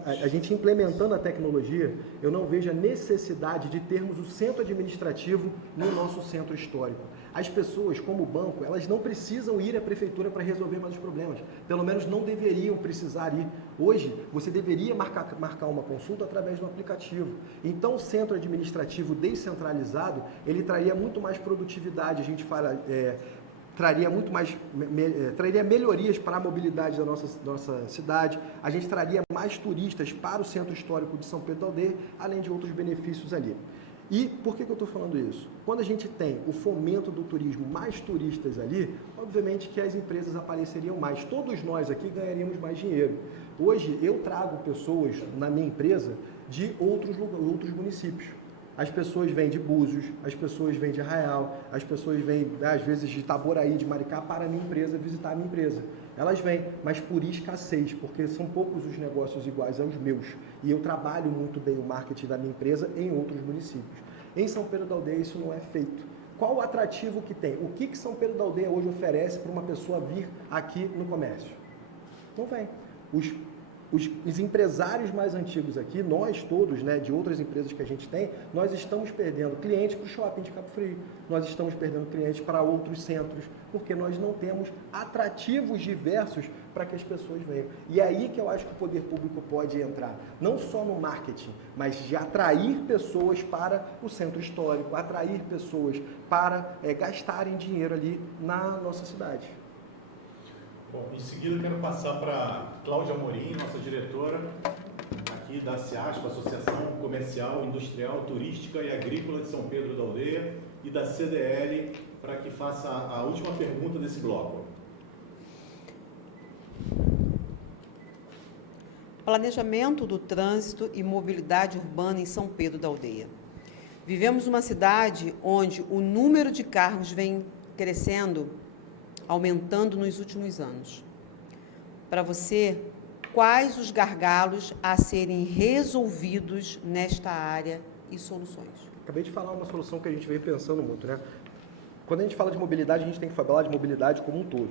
a gente implementando a tecnologia, eu não vejo a necessidade de termos o centro administrativo no nosso centro histórico. As pessoas, como banco, elas não precisam ir à prefeitura para resolver mais os problemas. Pelo menos não deveriam precisar ir. Hoje, você deveria marcar uma consulta através do aplicativo. Então, o centro administrativo descentralizado, ele traria muito mais produtividade. A gente fala... traria melhorias para a mobilidade da nossa cidade, a gente traria mais turistas para o centro histórico de São Pedro da Aldeia, além de outros benefícios ali. E por que eu estou falando isso? Quando a gente tem o fomento do turismo, mais turistas ali, obviamente que as empresas apareceriam mais. Todos nós aqui ganharíamos mais dinheiro. Hoje eu trago pessoas na minha empresa de outros municípios. As pessoas vêm de Búzios, as pessoas vêm de Arraial, as pessoas vêm, às vezes, de Itaboraí, de Maricá, para a minha empresa, visitar a minha empresa. Elas vêm, mas por escassez, porque são poucos os negócios iguais aos meus. E eu trabalho muito bem o marketing da minha empresa em outros municípios. Em São Pedro da Aldeia isso não é feito. Qual o atrativo que tem? O que São Pedro da Aldeia hoje oferece para uma pessoa vir aqui no comércio? Não vem. Os empresários mais antigos aqui, nós todos, né, de outras empresas que a gente tem, nós estamos perdendo clientes para o shopping de Cabo Frio, nós estamos perdendo clientes para outros centros, porque nós não temos atrativos diversos para que as pessoas venham. E é aí que eu acho que o poder público pode entrar, não só no marketing, mas de atrair pessoas para o centro histórico, atrair pessoas para gastarem dinheiro ali na nossa cidade. Bom, em seguida eu quero passar para Cláudia Amorim, nossa diretora aqui da CIASPA, Associação Comercial, Industrial, Turística e Agrícola de São Pedro da Aldeia, e da CDL, para que faça a última pergunta desse bloco. Planejamento do trânsito e mobilidade urbana em São Pedro da Aldeia. Vivemos uma cidade onde o número de carros vem crescendo, aumentando nos últimos anos. Para você, quais os gargalos a serem resolvidos nesta área e soluções? Acabei de falar uma solução que a gente veio pensando muito, né? Quando a gente fala de mobilidade, a gente tem que falar de mobilidade como um todo.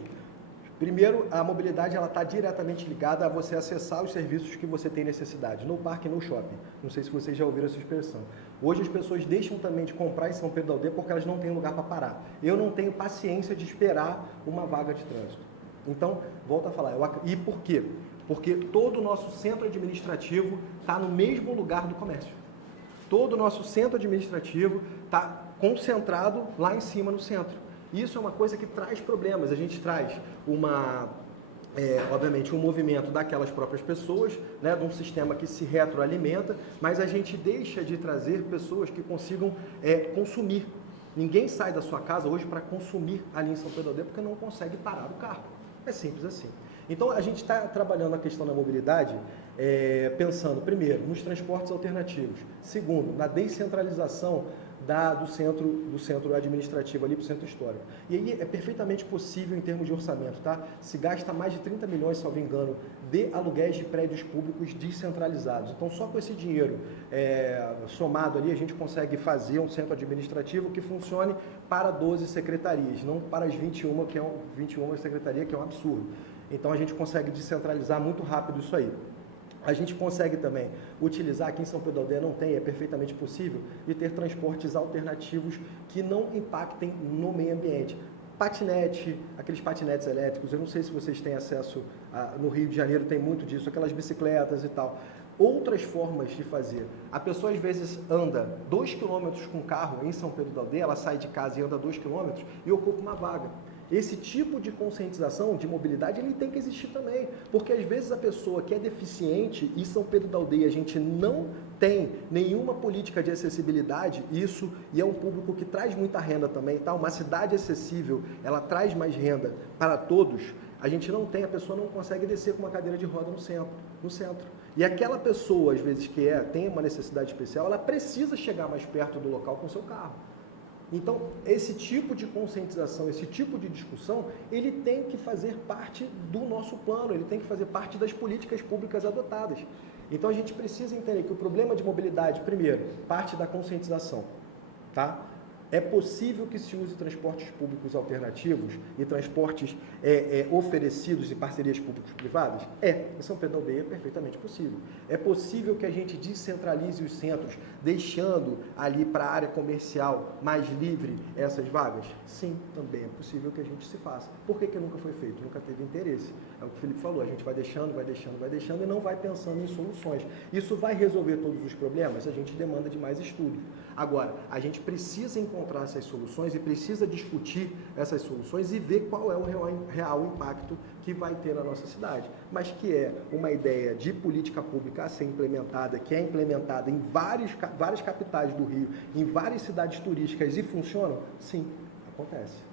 Primeiro, a mobilidade está diretamente ligada a você acessar os serviços que você tem necessidade, no parque e no shopping. Não sei se vocês já ouviram essa expressão. Hoje as pessoas deixam também de comprar em São Pedro da Aldeia porque elas não têm lugar para parar. Eu não tenho paciência de esperar uma vaga de trânsito. Então, volto a falar. E por quê? Porque todo o nosso centro administrativo está no mesmo lugar do comércio. Todo o nosso centro administrativo está concentrado lá em cima no centro. Isso é uma coisa que traz problemas. A gente traz obviamente, um movimento daquelas próprias pessoas, né, de um sistema que se retroalimenta, mas a gente deixa de trazer pessoas que consigam consumir. Ninguém sai da sua casa hoje para consumir ali em São Pedro da Aldeia porque não consegue parar o carro. É simples assim. Então, a gente está trabalhando a questão da mobilidade pensando, primeiro, nos transportes alternativos. Segundo, na descentralização do centro administrativo ali para o centro histórico. E aí é perfeitamente possível em termos de orçamento, tá? Se gasta mais de 30 milhões, se não me engano, de aluguéis de prédios públicos descentralizados. Então, só com esse dinheiro somado ali, a gente consegue fazer um centro administrativo que funcione para 12 secretarias, não para as 21 secretarias, que é um absurdo. Então, a gente consegue descentralizar muito rápido isso aí. A gente consegue também utilizar, aqui em São Pedro da Aldeia não tem, é perfeitamente possível, de ter transportes alternativos que não impactem no meio ambiente. Patinete, aqueles patinetes elétricos, eu não sei se vocês têm acesso, no Rio de Janeiro tem muito disso, aquelas bicicletas e tal. Outras formas de fazer. A pessoa às vezes anda 2 quilômetros com carro em São Pedro da Aldeia, ela sai de casa e anda 2 quilômetros e ocupa uma vaga. Esse tipo de conscientização, de mobilidade, ele tem que existir também, porque às vezes a pessoa que é deficiente, e São Pedro da Aldeia a gente não tem nenhuma política de acessibilidade, e é um público que traz muita renda também, tá? Uma cidade acessível, ela traz mais renda para todos, a gente não tem, a pessoa não consegue descer com uma cadeira de roda no centro. E aquela pessoa, às vezes, que tem uma necessidade especial, ela precisa chegar mais perto do local com o seu carro. Então, esse tipo de conscientização, esse tipo de discussão, ele tem que fazer parte do nosso plano, ele tem que fazer parte das políticas públicas adotadas. Então, a gente precisa entender que o problema de mobilidade, primeiro, parte da conscientização, tá? É possível que se use transportes públicos alternativos e transportes oferecidos em parcerias públicos-privadas? Em São Pedro da Aldeia é perfeitamente possível. É possível que a gente descentralize os centros, deixando ali para a área comercial mais livre essas vagas? Sim, também é possível que a gente se faça. Por que nunca foi feito? Nunca teve interesse. É o que o Felipe falou, a gente vai deixando e não vai pensando em soluções. Isso vai resolver todos os problemas? A gente demanda de mais estudos. Agora, a gente precisa encontrar essas soluções e precisa discutir essas soluções e ver qual é o real impacto que vai ter na nossa cidade. Mas que é uma ideia de política pública a ser implementada, que é implementada em várias capitais do Rio, em várias cidades turísticas e funcionam? Sim, acontece.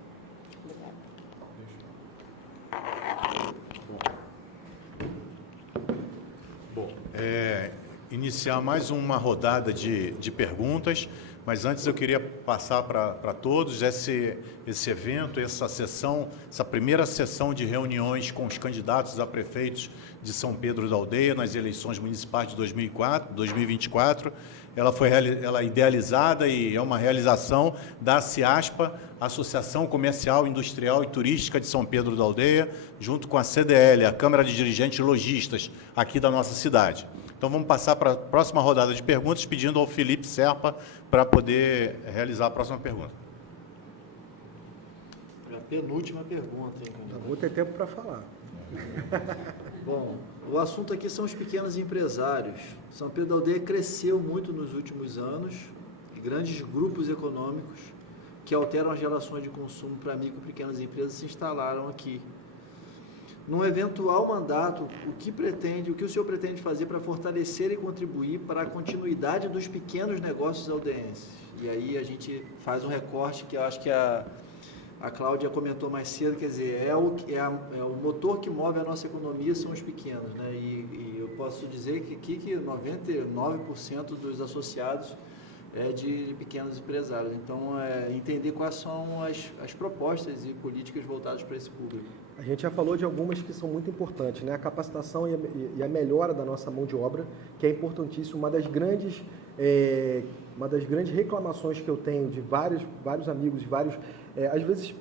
Bom, iniciar mais uma rodada de perguntas, mas antes eu queria passar para todos esse evento, essa sessão, essa primeira sessão de reuniões com os candidatos a prefeitos de São Pedro da Aldeia nas eleições municipais de 2024. Ela foi idealizada e é uma realização da CIASPA, Associação Comercial, Industrial e Turística de São Pedro da Aldeia, junto com a CDL, a Câmara de Dirigentes Lojistas, aqui da nossa cidade. Então, vamos passar para a próxima rodada de perguntas, pedindo ao Felipe Serpa para poder realizar a próxima pergunta. A penúltima pergunta, hein? Eu vou ter tempo para falar. Bom, o assunto aqui são os pequenos empresários. São Pedro da Aldeia cresceu muito nos últimos anos, e grandes grupos econômicos que alteram as relações de consumo para micro e pequenas empresas se instalaram aqui. Num eventual mandato, o que o senhor pretende fazer para fortalecer e contribuir para a continuidade dos pequenos negócios aldeenses? E aí a gente faz um recorte que eu acho que a Cláudia comentou mais cedo, quer dizer, é o motor que move a nossa economia são os pequenos, né? E eu posso dizer que aqui que 99% dos associados é de pequenos empresários. Então, entender quais são as propostas e políticas voltadas para esse público. A gente já falou de algumas que são muito importantes, né? A capacitação e a melhora da nossa mão de obra, que é importantíssimo. Uma das grandes reclamações que eu tenho de vários amigos, às vezes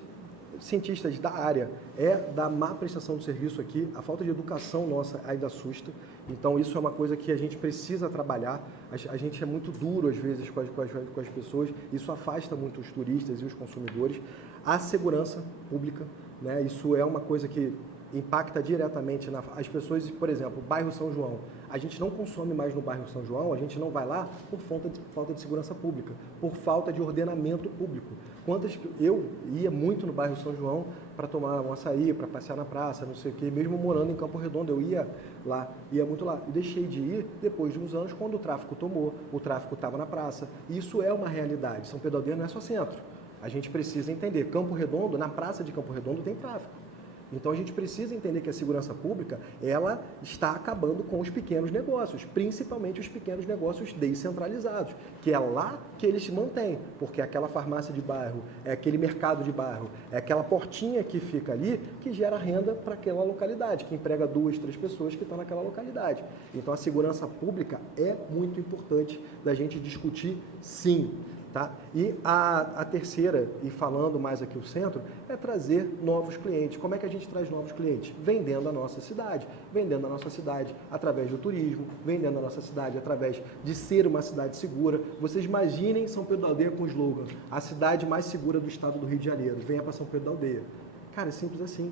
cientistas da área, é da má prestação de serviço aqui. A falta de educação nossa ainda assusta. Então, isso é uma coisa que a gente precisa trabalhar. A gente é muito duro, às vezes, com as pessoas. Isso afasta muito os turistas e os consumidores. A segurança pública, né? Isso é uma coisa que impacta diretamente as pessoas. Por exemplo, o bairro São João. A gente não consome mais no bairro São João, a gente não vai lá por falta de segurança pública, por falta de ordenamento público. Eu ia muito no bairro São João para tomar um açaí, para passear na praça, não sei o quê, mesmo morando em Campo Redondo, eu ia muito lá. E deixei de ir depois de uns anos, quando o tráfico tomou, o tráfico estava na praça. E isso é uma realidade. São Pedro da Aldeia não é só centro. A gente precisa entender. Campo Redondo, na praça de Campo Redondo tem tráfico. Então, a gente precisa entender que a segurança pública, ela está acabando com os pequenos negócios, principalmente os pequenos negócios descentralizados, que é lá que eles se mantêm, porque é aquela farmácia de bairro, é aquele mercado de bairro, é aquela portinha que fica ali que gera renda para aquela localidade, que emprega 2, 3 pessoas que estão naquela localidade. Então, a segurança pública é muito importante da gente discutir, sim. Tá? E a terceira, e falando mais aqui o centro, é trazer novos clientes. Como é que a gente traz novos clientes? Vendendo a nossa cidade. Vendendo a nossa cidade através do turismo, vendendo a nossa cidade através de ser uma cidade segura. Vocês imaginem São Pedro da Aldeia com o slogan: a cidade mais segura do estado do Rio de Janeiro. Venha para São Pedro da Aldeia. Cara, é simples assim.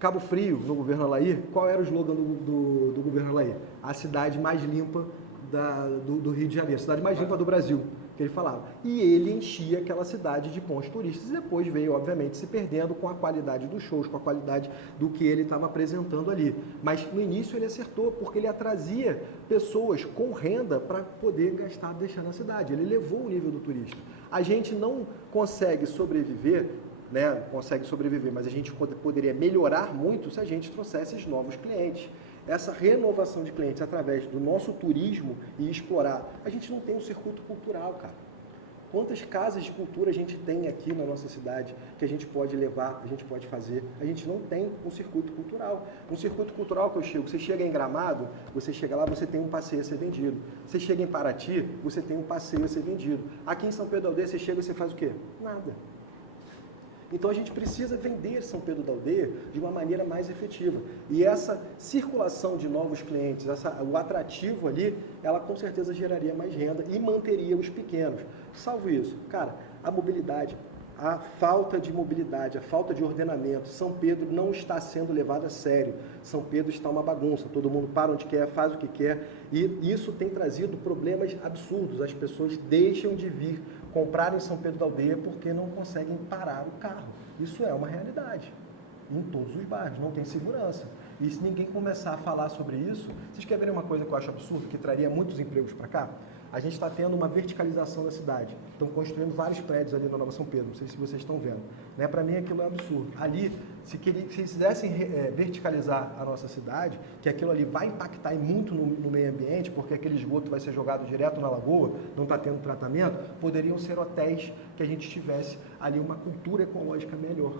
Cabo Frio, no governo Alair, qual era o slogan do governo Alair? A cidade mais limpa do Rio de Janeiro, a cidade mais limpa do Brasil, que ele falava. E ele enchia aquela cidade de pontos turísticos e depois veio, obviamente, se perdendo com a qualidade dos shows, com a qualidade do que ele estava apresentando ali. Mas no início ele acertou, porque ele trazia pessoas com renda para poder gastar, deixar na cidade. Ele elevou o nível do turista. A gente não consegue sobreviver, né? Consegue sobreviver, mas a gente poderia melhorar muito se a gente trouxesse novos clientes. Essa renovação de clientes através do nosso turismo e explorar. A gente não tem um circuito cultural, cara. Quantas casas de cultura a gente tem aqui na nossa cidade que a gente pode levar, a gente pode fazer? A gente não tem um circuito cultural. Um circuito cultural que eu chego, você chega em Gramado, você chega lá, você tem um passeio a ser vendido. Você chega em Paraty, você tem um passeio a ser vendido. Aqui em São Pedro da Aldeia, você chega e você faz o quê? Nada. Então, a gente precisa vender São Pedro da Aldeia de uma maneira mais efetiva. E essa circulação de novos clientes, o atrativo ali, ela com certeza geraria mais renda e manteria os pequenos. Salvo isso, cara, a mobilidade a falta de mobilidade, a falta de ordenamento. São Pedro não está sendo levado a sério. São Pedro está uma bagunça, todo mundo para onde quer, faz o que quer, e isso tem trazido problemas absurdos. As pessoas deixam de vir comprar em São Pedro da Aldeia porque não conseguem parar o carro. Isso é uma realidade. Em todos os bairros, não tem segurança. E se ninguém começar a falar sobre isso, vocês querem ver uma coisa que eu acho absurda, que traria muitos empregos para cá? A gente está tendo uma verticalização da cidade. Estão construindo vários prédios ali na Nova São Pedro, não sei se vocês estão vendo. Né? Para mim aquilo é absurdo. Ali, se eles quisessem verticalizar a nossa cidade, que aquilo ali vai impactar muito no meio ambiente, porque aquele esgoto vai ser jogado direto na lagoa, não está tendo tratamento, poderiam ser hotéis que a gente tivesse ali uma cultura ecológica melhor.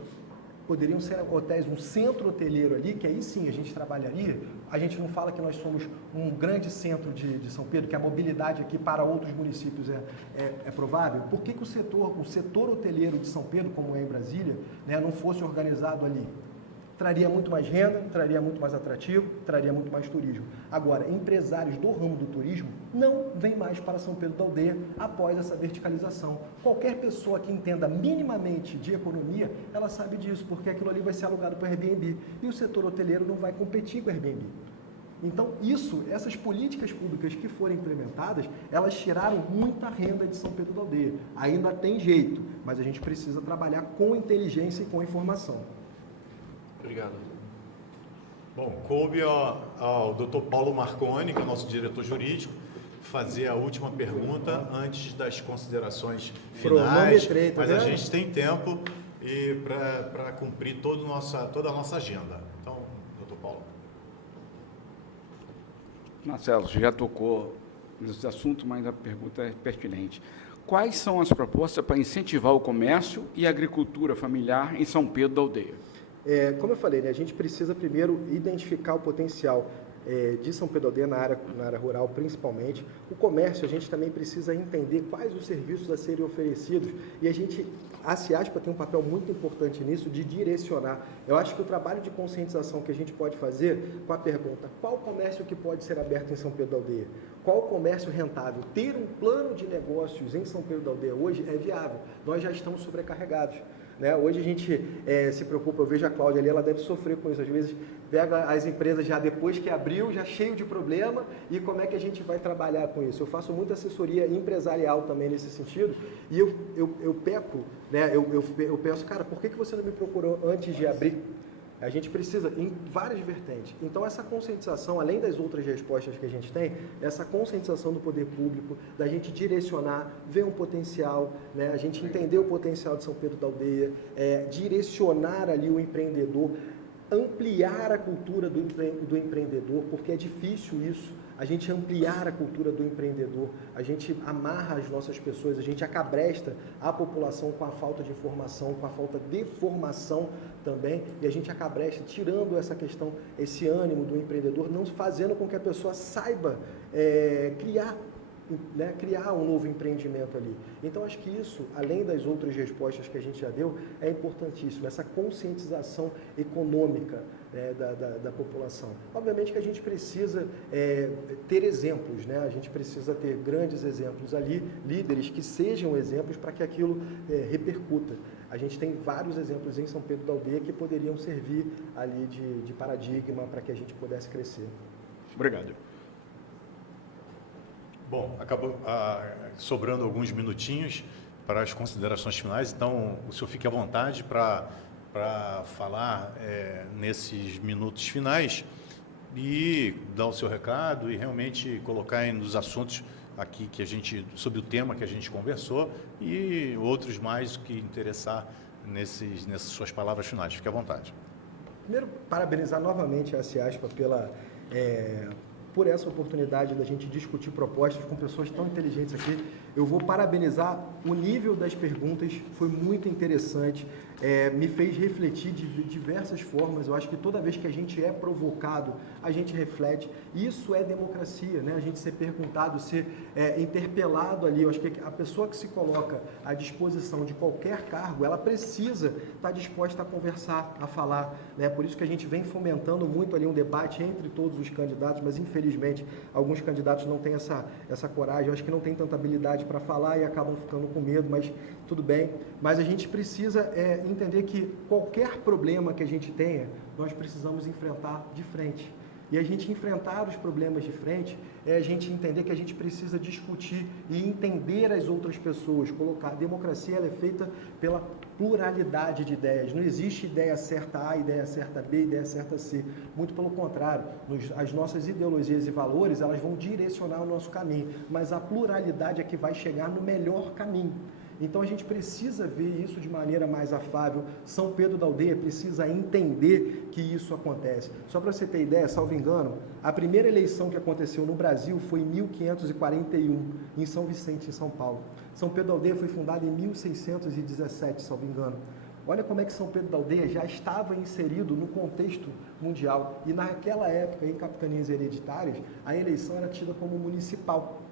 Poderiam ser hotéis, um centro hoteleiro ali, que aí sim a gente trabalharia. A gente não fala que nós somos um grande centro de São Pedro, que a mobilidade aqui para outros municípios é provável. Por que o setor hoteleiro de São Pedro, como é em Brasília, né, não fosse organizado ali? Traria muito mais renda, traria muito mais atrativo, traria muito mais turismo. Agora, empresários do ramo do turismo não vêm mais para São Pedro da Aldeia após essa verticalização. Qualquer pessoa que entenda minimamente de economia, ela sabe disso, porque aquilo ali vai ser alugado para o Airbnb e o setor hoteleiro não vai competir com o Airbnb. Então, essas políticas públicas que forem implementadas, elas tiraram muita renda de São Pedro da Aldeia. Ainda tem jeito, mas a gente precisa trabalhar com inteligência e com informação. Obrigado. Bom, coube ao Dr. Paulo Marconi, que é o nosso diretor jurídico, fazer a última pergunta antes das considerações finais, mas a gente tem tempo para cumprir toda a nossa agenda. Então, Dr. Paulo. Marcelo, você já tocou nesse assunto, mas a pergunta é pertinente. Quais são as propostas para incentivar o comércio e a agricultura familiar em São Pedro da Aldeia? Como eu falei, né, a gente precisa primeiro identificar o potencial de São Pedro da Aldeia na área rural, principalmente. O comércio, a gente também precisa entender quais os serviços a serem oferecidos e a CIASPA tem um papel muito importante nisso, de direcionar. Eu acho que o trabalho de conscientização que a gente pode fazer com a pergunta, qual comércio que pode ser aberto em São Pedro da Aldeia? Qual comércio rentável? Ter um plano de negócios em São Pedro da Aldeia hoje é viável. Nós já estamos sobrecarregados. Né? Hoje a gente se preocupa, eu vejo a Cláudia ali, ela deve sofrer com isso, às vezes pega as empresas já depois que abriu, já cheio de problema, e como é que a gente vai trabalhar com isso? Eu faço muita assessoria empresarial também nesse sentido, e eu peco, né? eu penso, cara, por que você não me procurou antes de abrir? A gente precisa em várias vertentes. Então, essa conscientização, além das outras respostas que a gente tem, essa conscientização do poder público, da gente direcionar, ver um potencial, né? A gente entender o potencial de São Pedro da Aldeia, direcionar ali o empreendedor, ampliar a cultura do empreendedor, porque é difícil isso, a gente ampliar a cultura do empreendedor, a gente amarra as nossas pessoas, a gente acabresta a população com a falta de informação, com a falta de formação também, e a gente acabresta tirando essa questão, esse ânimo do empreendedor, não fazendo com que a pessoa saiba criar um novo empreendimento ali. Então, acho que isso, além das outras respostas que a gente já deu, é importantíssimo, essa conscientização econômica, né, da população. Obviamente que a gente precisa ter exemplos, né? A gente precisa ter grandes exemplos ali, líderes que sejam exemplos para que aquilo repercuta. A gente tem vários exemplos em São Pedro da Aldeia que poderiam servir ali de paradigma para que a gente pudesse crescer. Obrigado. Bom, acabou sobrando alguns minutinhos para as considerações finais, então o senhor fique à vontade para falar nesses minutos finais e dar o seu recado e realmente colocar nos assuntos aqui sobre o tema que a gente conversou e outros mais que interessar nessas suas palavras finais. Fique à vontade. Primeiro, parabenizar novamente a CIASPA por essa oportunidade da gente discutir propostas com pessoas tão inteligentes aqui. Eu vou parabenizar o nível das perguntas, foi muito interessante, me fez refletir de diversas formas. Eu acho que toda vez que a gente é provocado, a gente reflete. Isso é democracia, né? A gente ser perguntado, ser interpelado ali. Eu acho que a pessoa que se coloca à disposição de qualquer cargo, ela precisa estar disposta a conversar, a falar, né? Por isso que a gente vem fomentando muito ali um debate entre todos os candidatos, mas infelizmente alguns candidatos não têm essa coragem. Eu acho que não tem tanta habilidade para falar e acabam ficando com medo, mas tudo bem. Mas a gente precisa entender que qualquer problema que a gente tenha, nós precisamos enfrentar de frente. E a gente enfrentar os problemas de frente é a gente entender que a gente precisa discutir e entender as outras pessoas, colocar. A democracia ela é feita pela pluralidade de ideias. Não existe ideia certa A, ideia certa B, ideia certa C. Muito pelo contrário, as nossas ideologias e valores elas vão direcionar o nosso caminho, mas a pluralidade é que vai chegar no melhor caminho. Então a gente precisa ver isso de maneira mais afável. São Pedro da Aldeia precisa entender que isso acontece. Só para você ter ideia, salvo engano, a primeira eleição que aconteceu no Brasil foi em 1541, em São Vicente, em São Paulo. São Pedro da Aldeia foi fundada em 1617, salvo engano. Olha como é que São Pedro da Aldeia já estava inserido no contexto mundial. E naquela época, em capitanias hereditárias, a eleição era tida como municipal.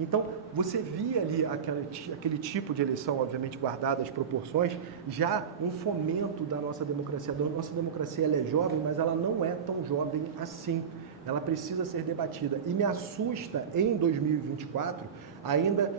Então, você via ali aquele tipo de eleição, obviamente guardada as proporções, já um fomento da nossa democracia. A nossa democracia ela é jovem, mas ela não é tão jovem assim. Ela precisa ser debatida. E me assusta, em 2024, ainda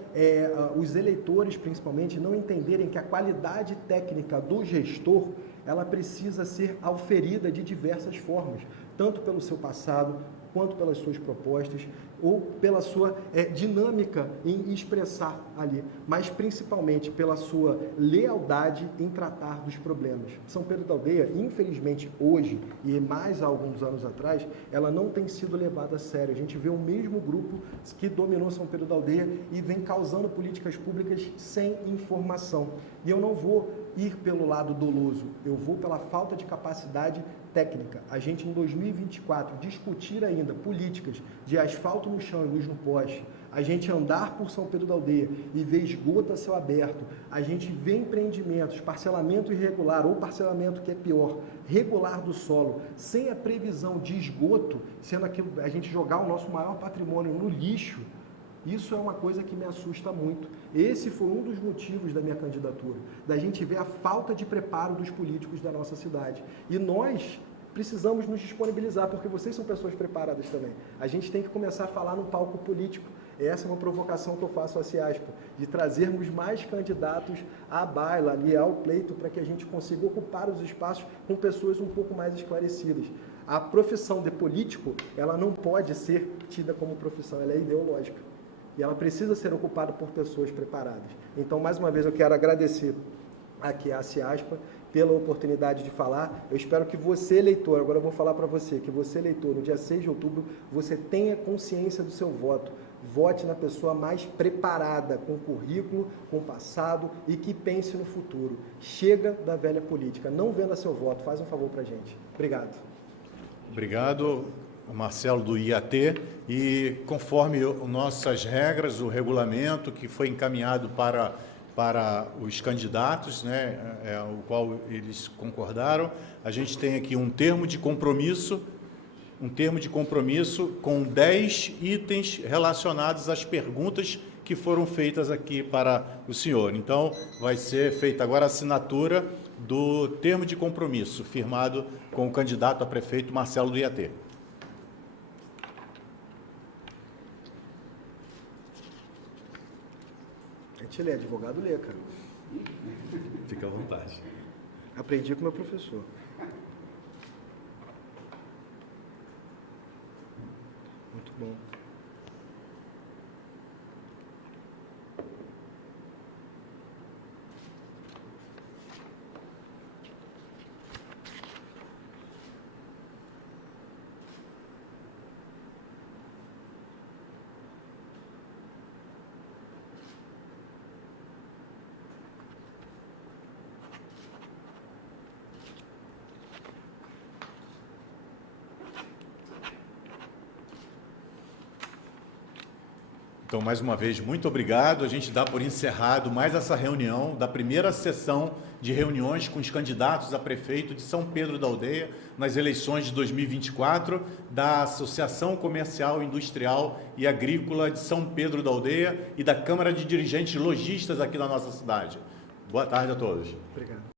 os eleitores, principalmente, não entenderem que a qualidade técnica do gestor, ela precisa ser auferida de diversas formas, tanto pelo seu passado, quanto pelas suas propostas, ou pela sua dinâmica em expressar ali, mas principalmente pela sua lealdade em tratar dos problemas. São Pedro da Aldeia, infelizmente, hoje, e mais há alguns anos atrás, ela não tem sido levada a sério. A gente vê o mesmo grupo que dominou São Pedro da Aldeia e vem causando políticas públicas sem informação. E eu não vou ir pelo lado doloso, eu vou pela falta de capacidade técnica. A gente, em 2024, discutir ainda políticas de asfalto no chão e luz no poste, a gente andar por São Pedro da Aldeia e ver esgoto a céu aberto, a gente vê empreendimentos, parcelamento irregular ou parcelamento que é pior, regular do solo, sem a previsão de esgoto, sendo aquilo, a gente jogar o nosso maior patrimônio no lixo. Isso é uma coisa que me assusta muito. Esse foi um dos motivos da minha candidatura, da gente ver a falta de preparo dos políticos da nossa cidade. E nós precisamos nos disponibilizar, porque vocês são pessoas preparadas também. A gente tem que começar a falar no palco político. Essa é uma provocação que eu faço à CIASPA, de trazermos mais candidatos à baila, ali ao pleito, para que a gente consiga ocupar os espaços com pessoas um pouco mais esclarecidas. A profissão de político, ela não pode ser tida como profissão, ela é ideológica. E ela precisa ser ocupada por pessoas preparadas. Então, mais uma vez, eu quero agradecer aqui à CIASPA pela oportunidade de falar. Eu espero que você, eleitor, agora eu vou falar para você, que você, eleitor, no dia 6 de outubro, você tenha consciência do seu voto. Vote na pessoa mais preparada, com currículo, com passado e que pense no futuro. Chega da velha política. Não venda seu voto. Faz um favor para a gente. Obrigado. Obrigado, Marcelo, do IAT. E conforme nossas regras, o regulamento que foi encaminhado para os candidatos, né, o qual eles concordaram, a gente tem aqui um termo de compromisso com 10 itens relacionados às perguntas que foram feitas aqui para o senhor. Então, vai ser feita agora a assinatura do termo de compromisso, firmado com o candidato a prefeito Marcelo do IAT. Ele é advogado, lê, cara. Fica à vontade. Aprendi com meu professor. Muito bom. Então, mais uma vez, muito obrigado. A gente dá por encerrado mais essa reunião da primeira sessão de reuniões com os candidatos a prefeito de São Pedro da Aldeia nas eleições de 2024 da Associação Comercial, Industrial e Agrícola de São Pedro da Aldeia e da Câmara de Dirigentes Lojistas aqui na nossa cidade. Boa tarde a todos. Obrigado.